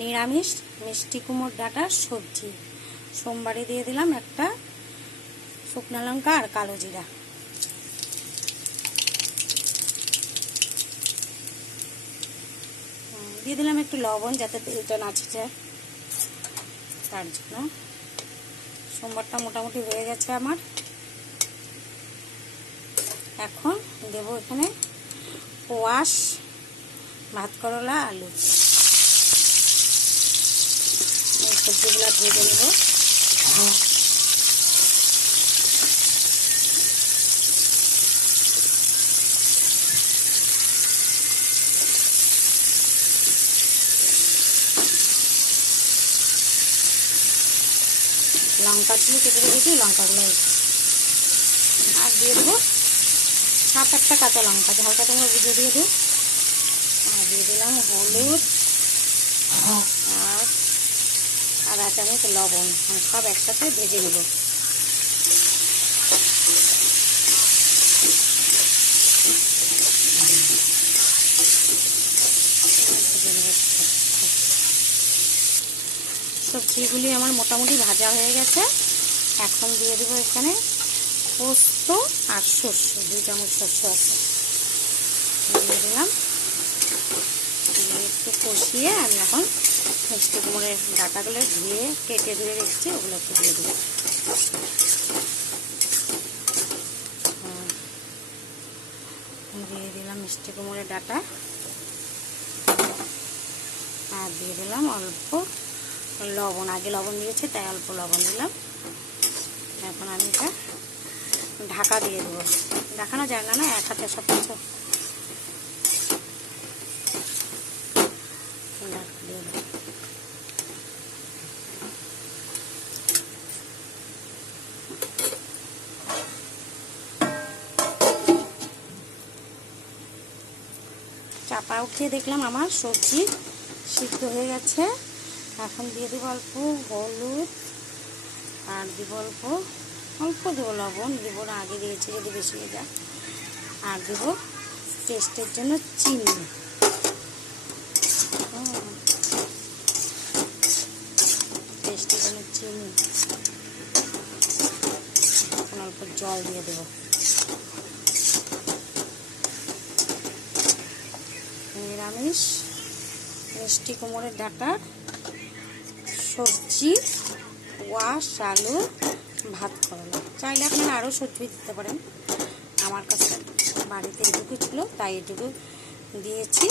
নিরামিষ মিষ্টি কুমড়োর ডাঁটার সবজি। সোমবারে দিয়ে দিলাম একটা শুকনো লঙ্কা আর কালো জিরা। দিয়ে দিলাম একটু লবণ যাতে তেলটা না ছিটে, তার জন্য। সোমবারটা মোটামুটি হয়ে গেছে আমার। এখন দেব এখানে কোয়াশ, ভাত করলা, আলু। এই সবজিগুলো ভেজে নেব। লঙ্কা ছিল কেটে রেখেছি, লঙ্কাগুলো আর দিয়ে দেবো 7-8টা কাঁচা লঙ্কা, হালকা তোমরা বুঝে দিয়ে দিই। আর দিয়ে দিলাম হলুদ আর আধা চামচ লবণ। সব একসাথে ভেজে নেব। সবজিগুলি আমার মোটামুটি ভাজা হয়ে গেছে। এখন দিয়ে দেবো এখানে পোস্ত আর সর্ষে, 2 চামচ সর্ষে আছে, দিয়ে দিলাম। একটু কষিয়ে আমি এখন মিষ্টি কুমড়োর ডাঁটাগুলো ধুয়ে কেটে ধুয়ে রেখেছি, ওগুলো একটু দিয়ে দেবো। দিয়ে দিলাম মিষ্টি কুমড়োর ডাঁটা আর দিয়ে দিলাম অল্প লবণ। আগে লবণ দিয়েছি তাই অল্প লবণ দিলাম। এখন আমি এটা ঢাকা দিয়ে দেবো। দেখানো যায় না, এক হাতে সব কিছু দিয়ে দেবো। চাপা উঠিয়ে দেখলাম আমার সবজি সিদ্ধ হয়ে গেছে। এখন দিয়ে দেবো অল্প হলুদ আর দেবো অল্প দেবো লবণ, দেবো না, আগে দিয়েছি যদি বেশি হয়ে যায়। আর দেবো টেস্টের জন্য চিনি। টেস্টের জন্য চিনি। এখন অল্প জল দিয়ে দেবো। নিরামিষ মিষ্টি কুমড়োর ডাঁটার সবজি, কোয়াশ, আলু, ভাত করলা। চাইলে আপনারা আরও সবজি দিতে পারেন। আমার কাছে বাড়িতে এটুকু ছিল তাই এটুকু দিয়েছি।